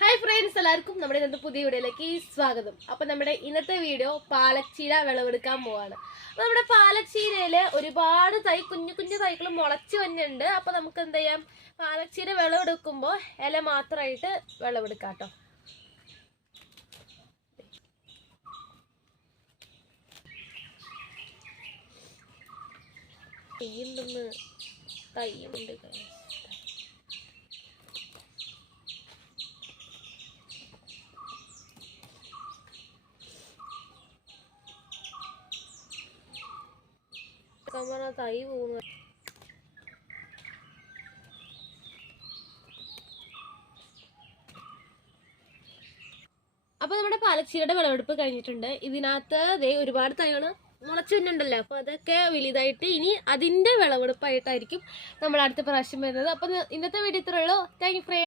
Hi friends, എല്ലാവർക്കും നമ്മുടെ ഇന്നത്തെ പുതിയ വീഡിയോയിലേക്ക് സ്വാഗതം. അപ്പൊ നമ്മുടെ ഇന്നത്തെ വീഡിയോ പാലച്ചീര വിളവെടുക്കാൻ പോവാണ്. അപ്പൊ നമ്മുടെ പാലച്ചീരയില് ഒരുപാട് കുഞ്ഞു കുഞ്ഞു തൈകൾ മുളച്ചു വന്നിട്ടുണ്ട്. അപ്പൊ നമുക്ക് എന്ത് ചെയ്യാം, പാലച്ചീര വിളവെടുക്കുമ്പോ ഇല മാത്രമായിട്ട് വിളവെടുക്കാം കേട്ടോ. തയ്യുന്നുണ്ട്. തൈ പോകുന്നു. അപ്പൊ നമ്മുടെ പാലച്ചീരയുടെ വിളവെടുപ്പ് കഴിഞ്ഞിട്ടുണ്ട്. ഇതിനകത്ത് ഒരുപാട് തൈകള് മുളച്ചു വന്നിട്ടുണ്ടല്ലോ. അപ്പൊ അതൊക്കെ വലുതായിട്ട് ഇനി അതിന്റെ വിളവെടുപ്പായിട്ടായിരിക്കും നമ്മൾ അടുത്ത പ്രാവശ്യം വരുന്നത്. അപ്പൊ ഇന്നത്തെ വീഡിയോ ഇത്രേ ഉള്ളൂ. Thank you friends.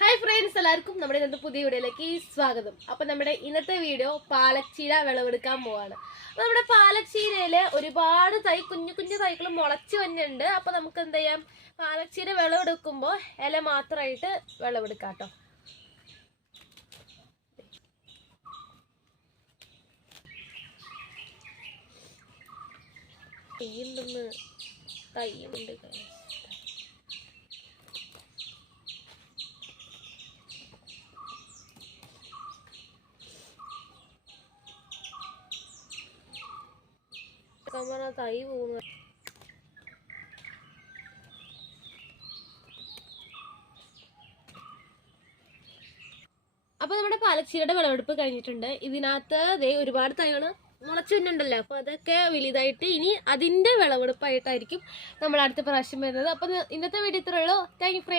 Hi friends, എല്ലാവർക്കും നമ്മുടെ ഇന്നത്തെ പുതിയ വീഡിയോയിലേക്ക് സ്വാഗതം. അപ്പൊ നമ്മുടെ ഇന്നത്തെ വീഡിയോ പാലച്ചീര വിളവെടുക്കാൻ പോവാണ്. അപ്പൊ നമ്മുടെ പാലച്ചീരയില് ഒരുപാട് കുഞ്ഞു കുഞ്ഞു തൈകൾ മുളച്ചു വന്നിട്ടുണ്ട്. അപ്പൊ നമുക്ക് എന്ത് ചെയ്യാം, പാലച്ചീര വിളവെടുക്കുമ്പോ ഇല മാത്രമായിട്ട് വിളവെടുക്കാം കേട്ടോ. തയ്യുന്നുണ്ട്. തൈ പോകുന്നു. അപ്പൊ നമ്മുടെ പാലച്ചീരയുടെ വിളവെടുപ്പ് കഴിഞ്ഞിട്ടുണ്ട്. ഇതിനകത്ത് ഒരുപാട് തൈകള് മുളച്ചു വന്നിട്ടുണ്ടല്ലോ. അപ്പൊ അതൊക്കെ വലുതായിട്ട് ഇനി അതിന്റെ വിളവെടുപ്പായിട്ടായിരിക്കും നമ്മൾ അടുത്ത പ്രാവശ്യം വരുന്നത്. അപ്പൊ ഇന്നത്തെ വീഡിയോ ഇത്രേ ഉള്ളൂ. Thank you friends.